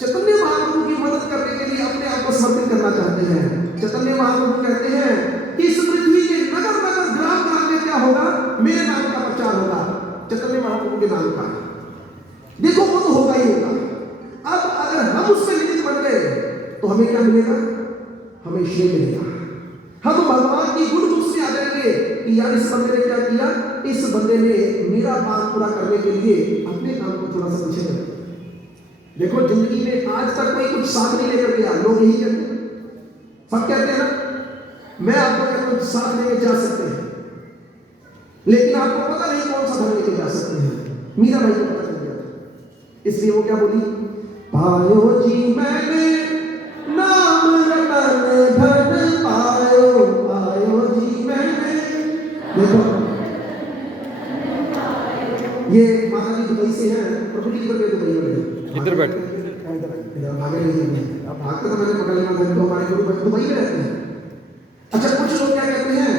चैतन्य महाप्रभु की मदद करने के लिए अपने आप को समर्पित करना चाहते हैं। चैतन्य महाप्रभु कहते हैं कि इस पृथ्वी के नगर नगर ग्राम ग्राम में क्या होगा? मेरे नाम का प्रचार होगा, चैतन्य महाप्रभु के नाम का। देखो, वो तो होगा ही होगा। अब अगर हम उसमें निमित्त बन गए तो हमें क्या मिलेगा? हमें श्रेय मिलेगा। हम भगवान की गुण बुक्स में आ जाएंगे कि यार इस बंदे ने क्या किया, इस बंदे ने मेरा काम पूरा करने के लिए अपने काम को थोड़ा सा पीछे कर। देखो, जिंदगी में आज तक कोई कुछ साथ नहीं लेकर गया, लोग यही कहते हैं, सब कहते हैं ना, मैं आपको कहता हूं साथ लेके जा सकते हैं, लेकिन आपको पता नहीं कौन सा धन लेके जा सकते हैं। मीरा भाई को पता चल गया, इसलिए वो क्या बोली? पायो जी मैंने नाम रतन धन पायो, पायो जी मैंने। देखो, ये माता जी दुबई से हैं, प्रभु जी इधर दुबई में, इधर बैठ, भागे नहीं, अब भागते तो मैंने पकड़ लिया, तो हमारे गुरु दुबई में रहते हैं। अच्छा, कुछ लोग क्या कहते हैं?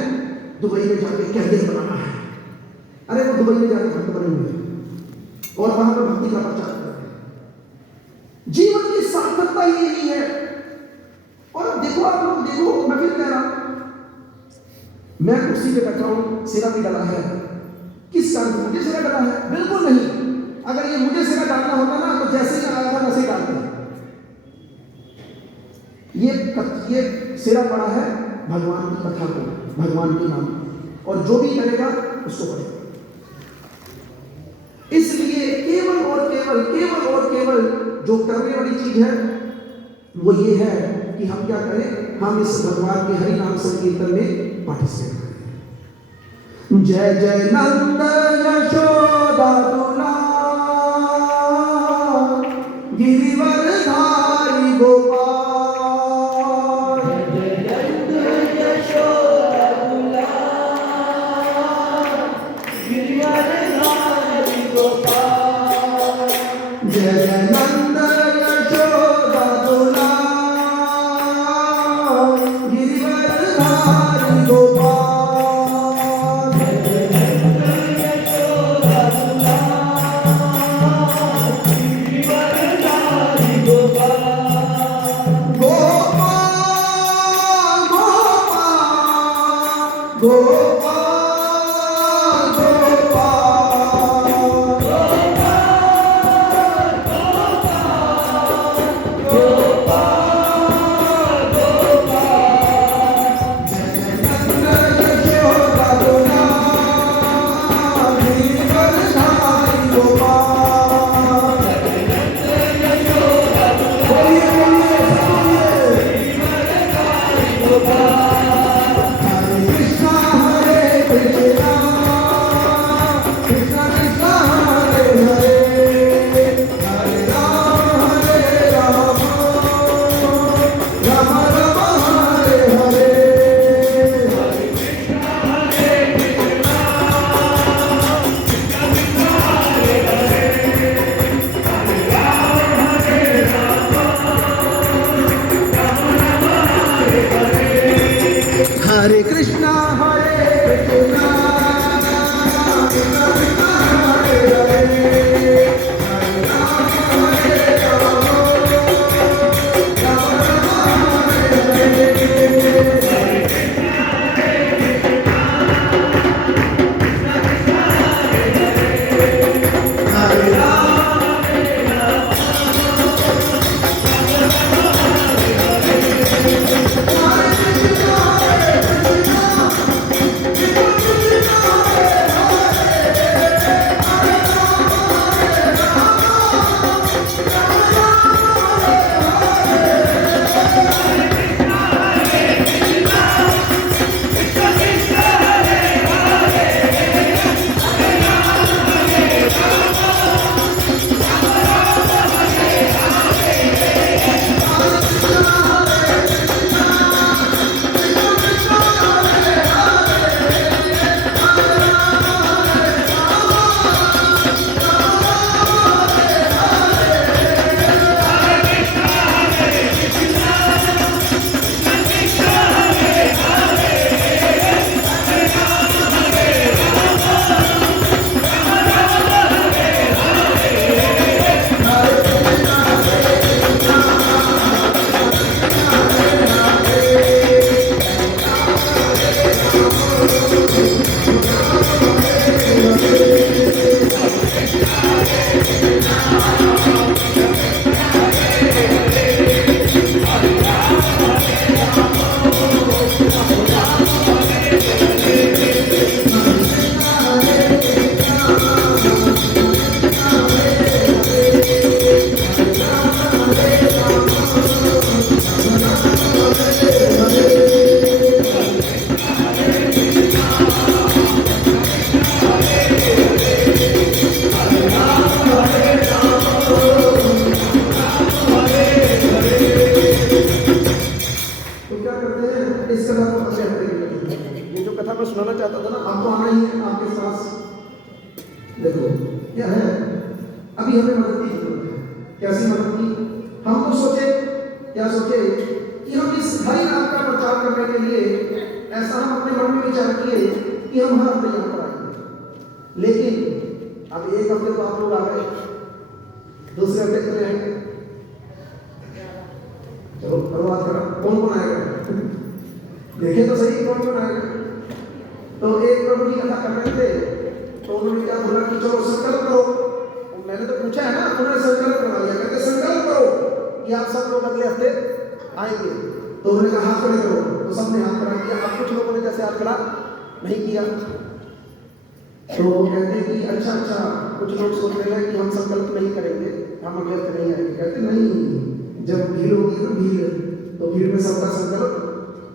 दुबई में जाके कैरियर बनाना है। अरे वो दुबई में जाके भक्त बने हुए हैं और वहां पर भक्ति का प्रचार कर रहे हैं। जीवन की सार्थकता ही यही है। और देखो, आप लोग देखो, मैं फिर कह रहा हूं, मैं कुर्सी पे बैठा हूं, सिरा भी डला है। किस कारण से? मुझे सिरा डला है? बिल्कुल नहीं। अगर ये मुझे सिरा डालना होता ना, तो जैसे ही आया था वैसे ही डालते। ये सिरा पड़ा है भगवान की कथा को, भगवान के नाम, और जो भी करेगा उसको पड़ेगा। जो करने वाली चीज है वो ये है कि हम क्या करें, हम इस भगवान के हरि नाम संकीर्तन में पार्टिसिपेट करें। जय जय नंद यशोदा दुलार, गिरिवरधारी गोपाल। जय जय नंद यशोदा दुलार, गिरिवरधारी गोपाल। हरे कृष्णा हरे कृष्णा, सुनाना चाहता था ना, आपको आना ही है आपके साथ। देखो क्या है, अभी हमें मदद की जरूरत है। कैसी मदद की? हम तो सोचे, क्या सोचे कि हम इस हरि नाम का प्रचार करने के लिए ऐसा हम अपने मन में विचार किए कि हम हर हफ्ते यहाँ पर आएंगे। लेकिन अब एक हफ्ते तो आप लोग आ गए, दूसरे हफ्ते चले आएंगे। चलो शुरुआत करो, कौन कौन आएगा देखे तो सही कौन कौन आएगा। तो एक प्रभु जी कथा कर रहे थे, तो उन्होंने क्या बोला कि चलो संकल्प करो। मैंने तो पूछा है ना, उन्होंने संकल्प करवा दिया, कहते संकल्प करो कि आप सब लोग अगले हफ्ते आएंगे। तो उन्होंने कहा हाथ खड़े करो, तो सबने हाथ खड़ा किया। अब कुछ लोगों ने जैसे हाथ खड़ा नहीं किया, तो कहते हैं कि अच्छा, कुछ लोग सोच रहे हैं कि हम संकल्प नहीं करेंगे, हम व्यर्थ नहीं आएंगे। कहते नहीं, जब भीड़ होगी ना भीड़, तो भीड़ में सबका संकल्प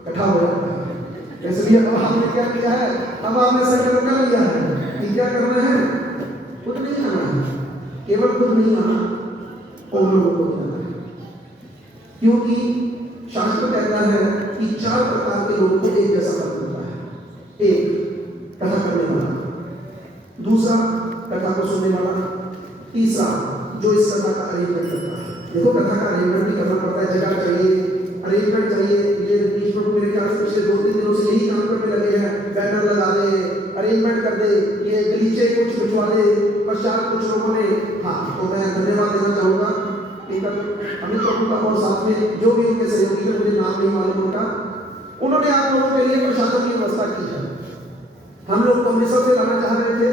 इकट्ठा हो जाता है। इसलिए अब हमने क्या किया है, अब आपने संकल्प कर लिया है कि क्या करना है, खुद नहीं आना है, केवल खुद नहीं आना और लोगों को आना है। क्योंकि शास्त्र कहता है कि 4 प्रकार के लोगों को एक जैसा फल मिलता है। एक कथा करने वाला, दूसरा कथा को सुनने वाला, तीसरा जो इस कथा का अरेंजमेंट करता है। देखो कथा का अरेंजमेंट भी करना पड़ता है, जगह चाहिए, अरेंजमेंट चाहिए। ये ईश्वर को मेरे ख्याल से पिछले 2-3 दिनों से यही काम करने लगे हैं, बैनर लगा दे, अरेंजमेंट कर दे, ये गलीचे कुछ बिछवा दे, पश्चात कुछ लोगों ने, हाँ तो मैं धन्यवाद देना चाहूँगा अमित प्रभु का और साथ में जो भी उनके सहयोगी थे, मुझे नाम नहीं मालूम उनका, उन्होंने आप लोगों के लिए प्रसादों की व्यवस्था की है। हम लोग तो अमृतसर से लाना चाह रहे थे,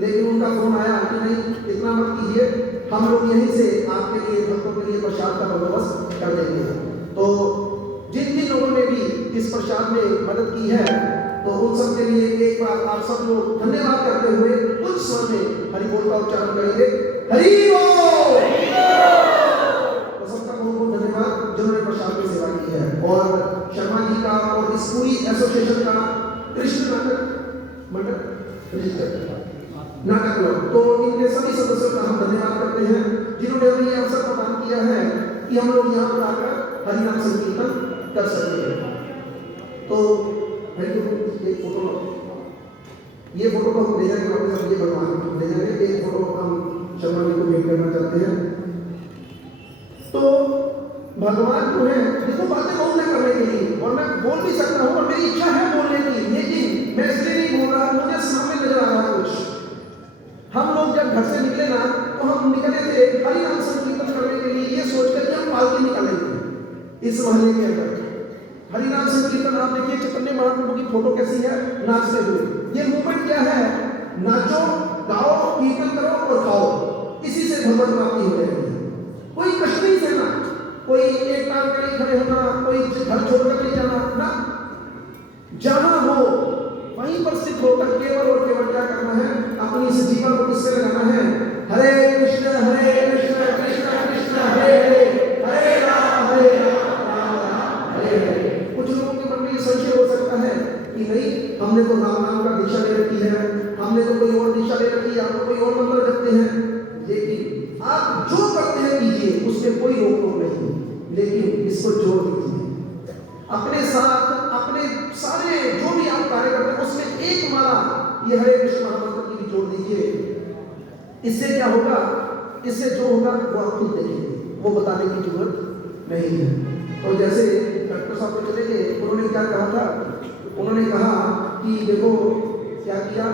लेकिन उनका फोन आया कि नहीं इतना मत कीजिए, हम लोग यहीं से आपके लिए भक्तों के लिए प्रसाद का बंदोबस्त कर देंगे। तो जिन जिन लोगों ने भी इस प्रसाद में मदद की है, तो उन सब के लिए एक बार आप सब लोग धन्यवाद करते हुए कुछ स्वर में हरि बोल का उच्चारण करेंगे, हरि बोल। तो सबका बहुत बहुत धन्यवाद जिन्होंने प्रसाद की सेवा की है। और शर्मा जी का और इस पूरी एसोसिएशन का, कृष्ण नाटक नाटक क्लब, तो इनके सभी सदस्यों का हम धन्यवाद करते हैं जिन्होंने हमें यह अवसर प्रदान किया है कि हम लोग यहाँ पर आकर हरिनाम संकीर्तन कर सकते हैं। तो एक फोटो, ये फोटो को हम ले जाएंगे वापस, हम ये भगवान को ले जाएंगे, एक फोटो हम शर्मा जी को भेंट करना चाहते हैं। तो भगवान जो है, देखो बातें बहुत है करने के लिए और मैं बोल भी सकता हूँ और मेरी इच्छा है बोलने की, लेकिन मैं इसलिए नहीं बोल रहा, मुझे सामने नजर आ रहा कुछ। हम लोग जब घर से निकले ना, तो हम निकले थे हरिनाम संकीर्तन करने के लिए, ये सोचकर कि हम पालकी निकालेंगे इस मोहल्ले के अंदर। हरिनाम संकीर्तन आप देखिए चैतन्य महाप्रभु की फोटो कैसी है नाचते हुए। ये मूवमेंट क्या है, नाचो गाओ कीर्तन करो और खाओ, इसी से भगवत प्राप्ति हो जाएगी। कोई कष्ट नहीं सहना, कोई एक टांग पर खड़े होना, कोई घर छोड़कर नहीं जाना ना, जहां हो वहीं पर स्थित होकर केवल और केवल क्या करना है, अपनी इस जीवन को किससे लगाना है, हरे कृष्ण कृष्ण कृष्ण हरे हरे, हरे राम राम राम हरे हरे। कुछ लोगों के मन में ये संशय हो सकता है कि नहीं, हमने तो राम नाम का दीक्षा ले रखी है, हमने तो कोई और दीक्षा ले रखी है, आप तो कोई और मंत्र जपते हैं। लेकिन आप जो करते हैं कीजिए, उसमें कोई रोक टोक नहीं, लेकिन इसको जोड़ दीजिए अपने साथ, अपने सारे जो भी आप कार्य करते हैं उसमें एक माला ये हरे कृष्ण महामंत्र की भी जोड़ दीजिए। इससे क्या होगा, इससे जो होगा वो आप खुद देखेंगे, वो बताने की जरूरत नहीं है। तो जैसे डॉक्टर साहब को चले गए, उन्होंने क्या कहा था, उन्होंने कहा कि देखो क्या किया,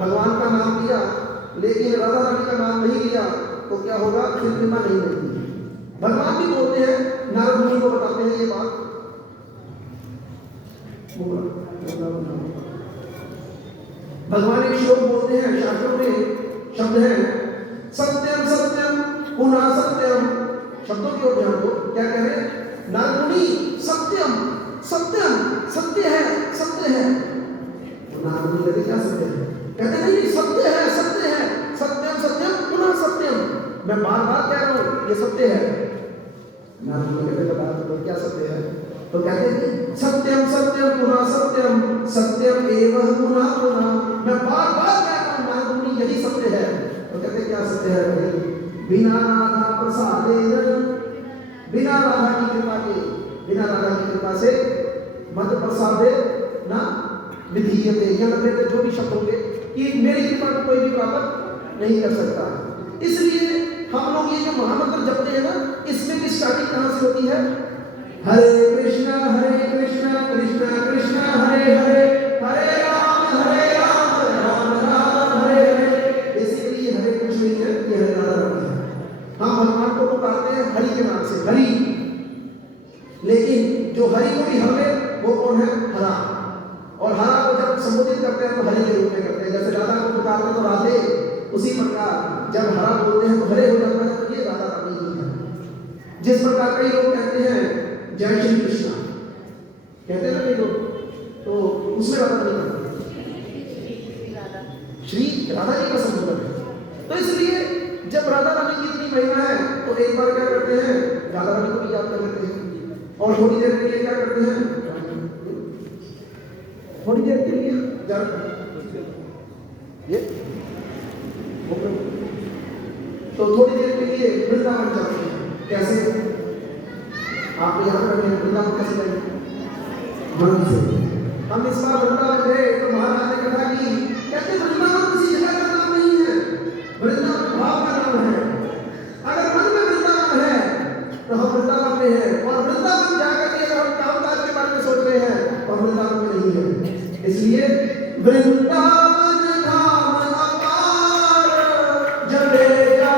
भगवान का नाम लिया लेकिन राधा रानी का नाम नहीं लिया तो क्या होगा, फिर कृपा नहीं होगी। भगवान भी बोलते हैं, नारद मुनि को बताते हैं ये बात, भगवान एक श्लोक बोलते हैं, शास्त्रों में शब्द है, सत्यम सत्यम पुनः सत्यम, शब्दों की ओर ध्यान दो, क्या कह रहे हैं, नारद मुनि सत्यम सत्यम सत्य है सत्य है। तो नारद मुनि कहते क्या सत्य है, कहते नहीं सत्य है सत्य है, सत्यम सत्यम पुनः सत्यम, मैं बार बार कह रहा हूं ये सत्य है। नारद मुनि कहते क्या सत्य है, तो कहते हैं सत्यम सत्यम पुनः सत्यम, सत्यम एवं पुनः पुनः, मैं बार बार कह रहा हूं नारद मुनि यही सत्य है। तो कहते क्या सत्य है भाई, बिना राधा प्रसादे, बिना राधा की कृपा के, बिना राधा की कृपा से मत प्रसादे ना विधीयते, यहाँ पे जो भी शब्द होंगे कि मेरी कृपा को कोई भी प्राप्त नहीं कर सकता। इसलिए हम लोग ये जो महामंत्र जपते हैं ना, इसमें भी स्टार्टिंग कहां से होती है, हरे कृष्ण कृष्ण कृष्ण हरे हरे, हरे राम राम राम हरे हरे। बेसिकली हरे कृष्ण ही है, ये हरे राम है। हम भगवान को पुकारते हैं हरि के नाम से, हरि, लेकिन जो हरि को भी हरे वो कौन है, हरा। और हरा को जब संबोधित करते हैं तो हरि के रूप में करते हैं, जैसे राधा को पुकारते हैं तो राधे, उसी प्रकार जब हरा बोलते हैं तो हरे हो जाता है, तो ये राधा रानी ही है। जिस प्रकार कई लोग कहते हैं जय श्री कृष्ण, कहते हैं ना कई लोग, तो उसमें राधा नहीं करते, श्री राधा जी का संबोधन है। तो इसलिए जब राधा रानी की इतनी महिमा है तो एक बार क्या करते हैं, राधा रानी को भी याद कर लेते हैं, और थोड़ी देर के लिए क्या करते हैं, थोड़ी देर के लिए ये तो थोड़ी देर के लिए वृंदावन जाते हैं। कैसे? आप यहाँ पर वृंदावन कैसे जाएंगे? मन से। हम इस बार वृंदावन गए तो महाराज ने कहा कि कहते वृंदावन किसी जगह का नाम नहीं है, वृंदावन भाव का नाम है। अगर मन में वृंदावन है तो हम वृंदावन में हैं, और वृंदावन जाकर के हम कामकाज के बारे में सोच रहे हैं और वृंदावन में नहीं है। इसलिए वृंदावन धाम अपार जले जा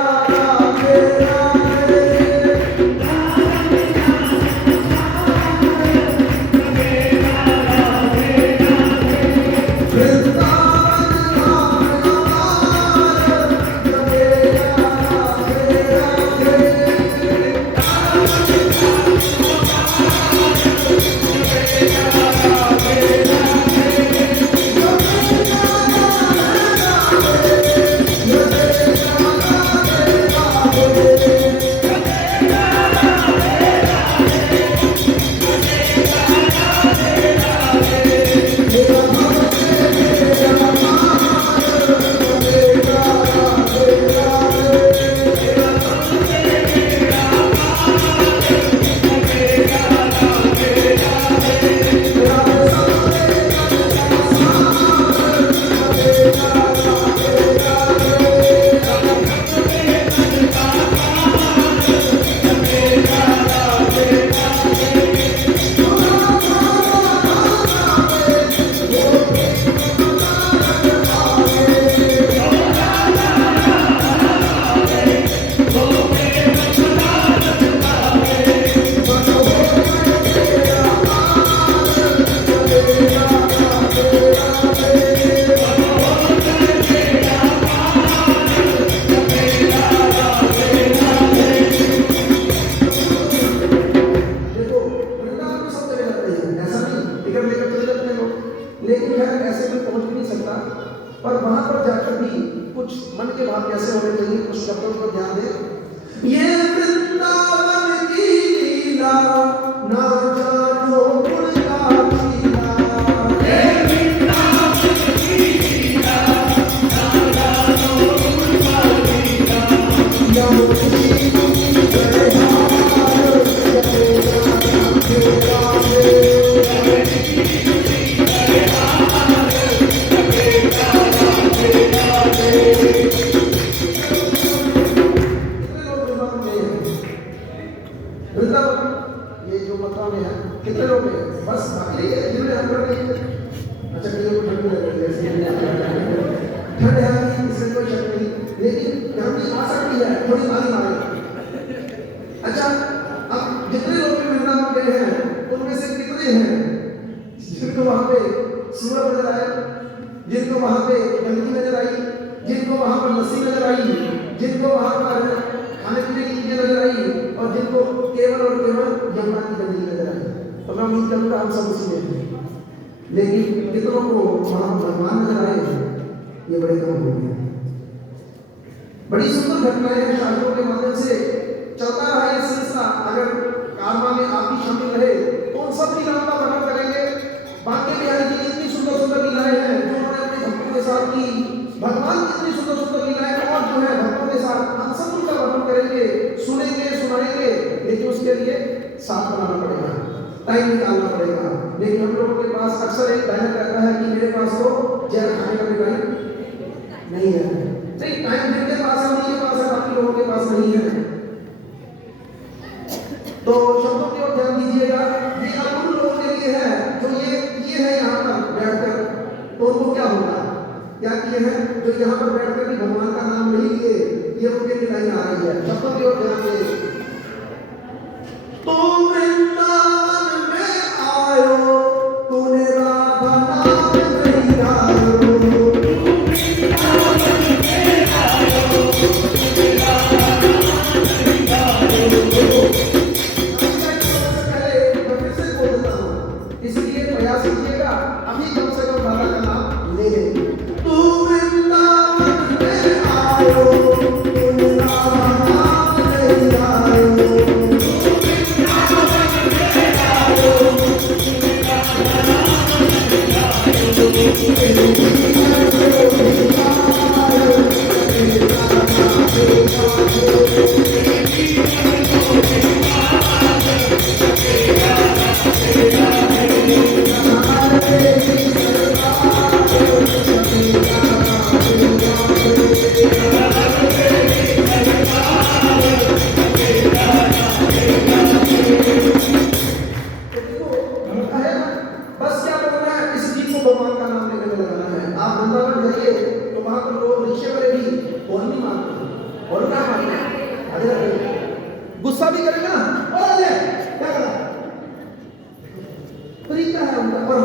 पर वहां पर जाकर भी कुछ मन के भाव कैसे होने चाहिए, कुछ शब्दों पर ध्यान दें। ये वृंदावन की लीला ना जानो उनका लीला, ये वृंदावन की लीला ना जानो उनका लीला, यमुनी कितने लोग हैं? बस बाकी जिन्हें हम लोग नहीं। अच्छा कहीं को ठंड लग रही है, ठंड है इसमें कोई शक नहीं, लेकिन यहाँ की आ सकती है थोड़ी ताली मारे। अच्छा अब जितने लोग वृंदावन गए हैं उनमें से कितने हैं जिनको वहाँ पे सूरज नजर आया, जिनको वहाँ पे गंदगी नजर आई, जिनको वहाँ पर लस्सी नजर आई, जिनको वहाँ पर खाने पीने की चीजें नजर आई, और जिनको केवल और केवल यमुना की गंदगी नजर आई। तो मैं उम्मीद करूँगा हम सब उसी में हैं, लेकिन कितनों को वहाँ भगवान नजर आए ये बड़े कम हो गए। बड़ी सुंदर घटनाएं हैं, शास्त्रों के माध्यम से चलता रहा ये सिलसिला। अगर कारवां में आप भी शामिल रहे तो उन सब लीलाओं का वर्णन करेंगे। बाकी बिहारी जी इतनी सुंदर सुंदर लीलाएं हैं जो उन्होंने अपने भक्तों के साथ की, भगवान की इतनी सुंदर सुंदर लीलाएं और जो है भक्तों के साथ, हम सब उनका वर्णन करेंगे, सुनेंगे, सुनाएंगे, लेकिन उसके लिए साथ बनाना पड़ेगा, टाइम निकालना पड़ेगा। लेकिन हम लोगों के पास अक्सर एक डायलॉग रहता है कि मेरे पास तो जहर खाने का भी टाइम नहीं है। नहीं, टाइम जिनके पास है उन्हीं के पास है, बाकी लोगों के पास नहीं है। तो शब्दों की ओर ध्यान दीजिएगा। ये अब उन लोगों के लिए है जो ये है यहाँ पर बैठकर, तो उनको क्या होगा, क्या किए हैं जो यहाँ पर बैठकर भी भगवान का नाम नहीं लिए, ये उनके लिए लाइन आ रही है। शब्दों की ओर ध्यान दें। तो वृंदावन में आयो तूने राधा नाम नहीं गायो, वृंदावन में आयो तूने राधा नाम नहीं गायो। मैं फिर से बोलता हूँ, इसलिए प्रयास कीजिएगा अभी कम से कम राधा का नाम ले लें। तू वृंदावन में आयो तूने राधा नाम नहीं गायो, गुस्सा भी करेगा ना, और आ जाए क्या करा, तरीका है उनका। और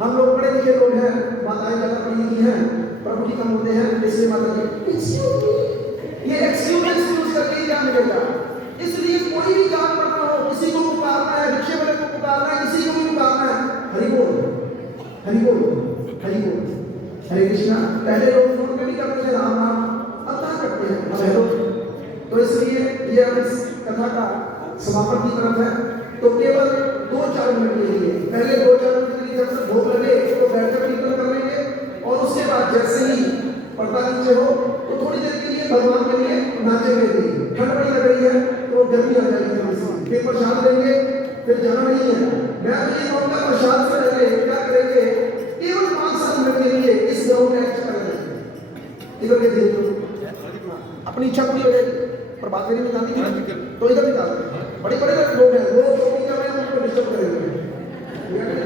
हम लोग पढ़े लिखे लोग हैं, माताएं ज्यादा पढ़ी लिखी हैं, प्रभु जी कम होते हैं, इसलिए माता जी ये एक्सक्यूज यूज करके क्या मिलेगा। इसलिए कोई भी काम करना हो, किसी को पुकारना है, रिक्शे वाले को पुकारना है, किसी को भी पुकारना है, हरि बोल हरि बोल हरि बोल, हरे कृष्णा। पहले लोग फोन पे भी करते थे राम राम, अब क्या करते हैं, अब हेलो। तो इसलिए ये अब इस कथा का समापन की तरफ है। तो केवल 2-4 मिनट के लिए, पहले 2-4 मिनट के लिए जब तक भोग लगे तो बैठकर कीर्तन कर लेंगे, और उसके बाद जैसे ही पर्दा नीचे हो तो थोड़ी देर के लिए भगवान के लिए नाचेंगे भी। ठंड बड़ी लग रही है तो गर्मी आ जाएगी, फिर प्रसाद लेंगे, फिर जाना नहीं है। मैं तो ये कहूँगा प्रसाद से पहले क्या करेंगे, केवल 5-7 मिनट के लिए इस ग्राउंड का एक्शन करेंगे, इधर के दिन अपनी इच्छा पूरी हो जाएगी। प्रभात फेरी में गांधी जी तो इधर निकाल बड़े बड़े लोग हैं, वो शॉपिंग कर रहे हैं, उनको डिस्टर्ब करेंगे,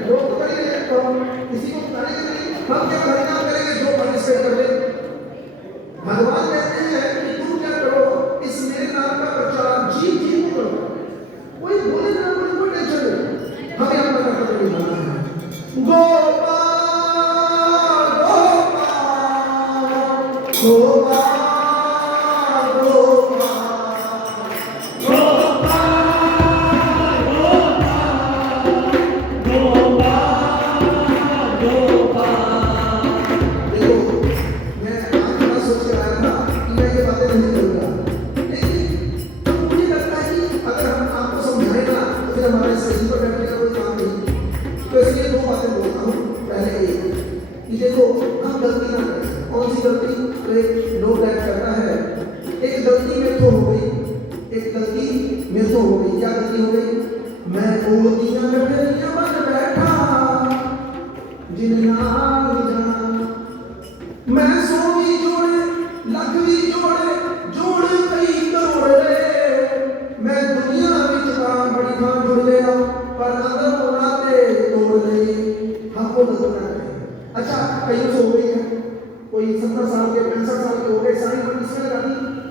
लोग तो करेंगे, तो किसी को बताने के लिए हम क्या परिणाम करेंगे, जो पार्टिसिपेट कर ले। भगवान कहते हैं कि तुम क्या करो, इस मेरे नाम का प्रचार जीव जीव को करो, कोई बोले ना बोले कोई टेंशन नहीं, हमें अपना कर्तव्य निभाना है। गोपाल गोपाल गोपाल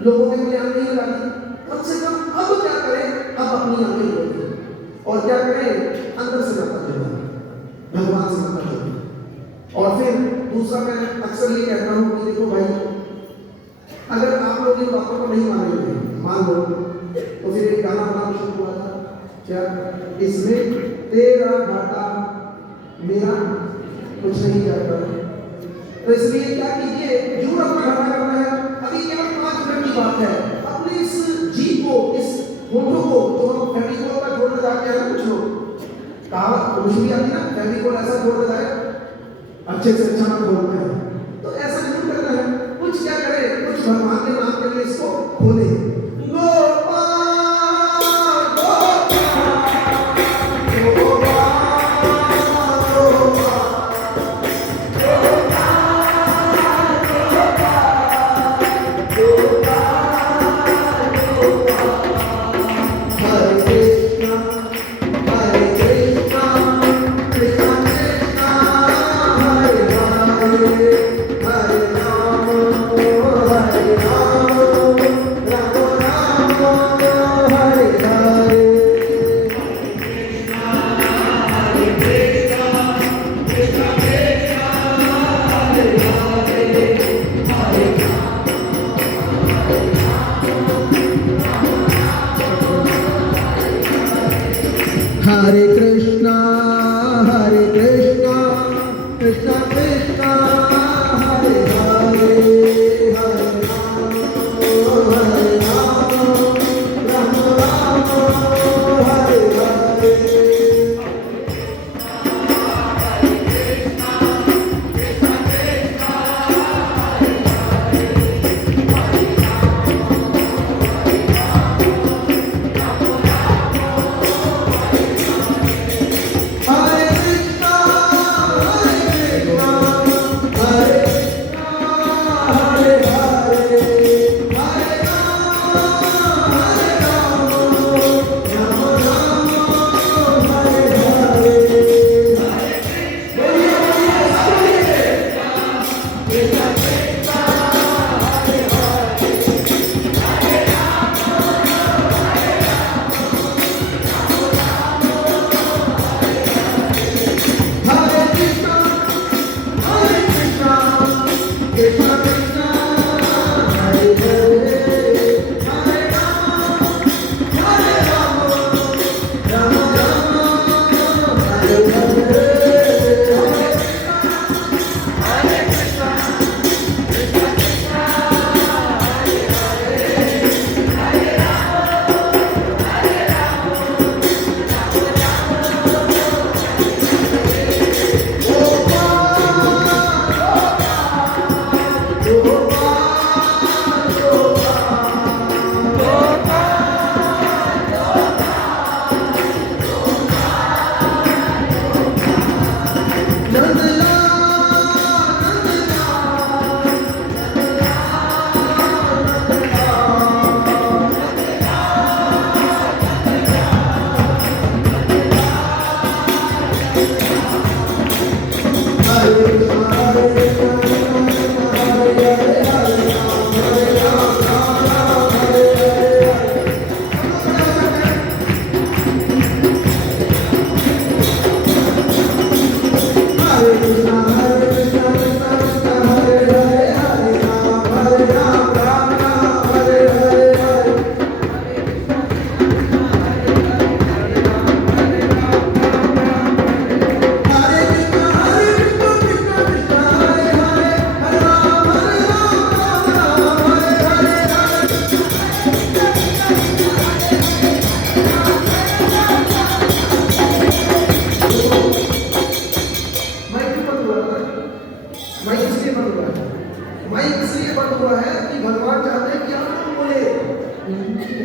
लोगों के लिए नहीं लगा दी, कम से कम अब क्या करें, अब अपनी आंखें खोलें और क्या करें, अंदर से नाता जोड़ें, भगवान से नाता जोड़ें। और फिर दूसरा मैं अक्सर ये कहता हूँ कि देखो भाई, अगर आप लोग इन बातों को नहीं मानेंगे, मान लो, तो फिर एक गाना बनाना शुरू हुआ था, क्या इसमें तेरा घाटा मेरा कुछ नहीं जाता। तो इसलिए क्या कीजिए, जरूर अपना घाटा करना है। अभी केवल 5 मिनट की बात है, अपने इस जीव को, इस होठों को, जो हम फेविकोल का जोड़ना चाहते हैं, कुछ लोग कहावत मुझे भी आती ना, फेविकोल ऐसा जोड़ना चाहे अच्छे से अच्छा ना बोलते हैं, तो ऐसा नहीं करना है। कुछ क्या करें, कुछ भगवान के नाम के लिए इसको खोले।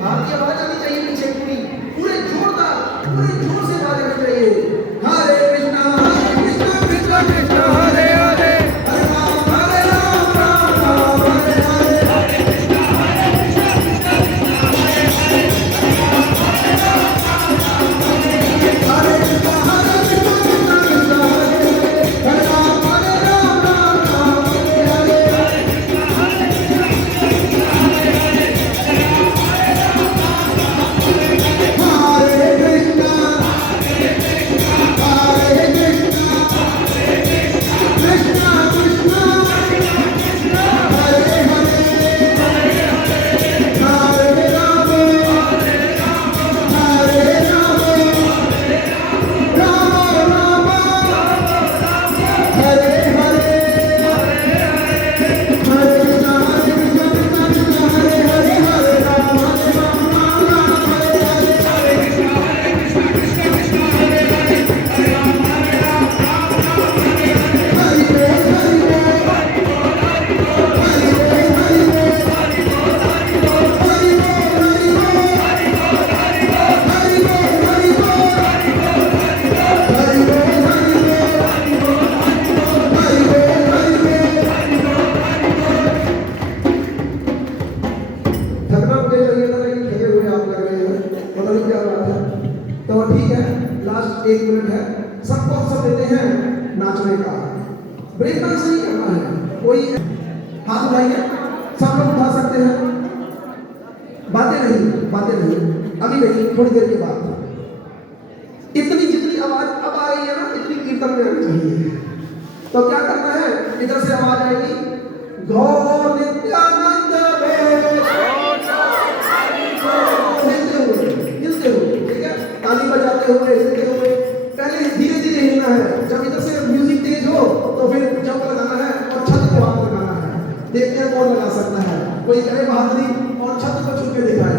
आपकी आवाज आनी चाहिए पीछे पूरी, पूरे जोरदार, पूरे जोर से आवाज आनी चाहिए। हरे कृष्णा कृष्णा कृष्णा हरे हरे, हरे राम राम राम हरे हरे, हरे कृष्णा कृष्णा कृष्णा हरे हरे, हरे कृष्णा कृष्णा हरे राम राम राम हरे हरे। थकना मुझे चाहिए था लेकिन थके हुए आप लग रहे हैं, पता नहीं क्या बात है। तो ठीक है, लास्ट 1 मिनट है, सबको अवसर देते हैं नाचने का। ब्रेक डांस नहीं करना है, कोई हाथ उठाइए, सब लोग उठा सकते हैं। बातें नहीं, अभी नहीं, थोड़ी देर के बाद। इतनी जितनी आवाज अब आ रही है ना, इतनी कीर्तन में आनी चाहिए। तो क्या करना है, इधर से आवाज आएगी, गौ नित्यानंद हिलते हुए, ठीक है, ताली बजाते हुए, हिलते हुए। पहले धीरे धीरे हिलना है, जब इधर से म्यूजिक तेज हो तो फिर जंप लगाना है और छत पे हाथ लगाना है। देखते हैं कौन लगा सकता है, कोई करे बहादुरी और छत को छू के दिखाए।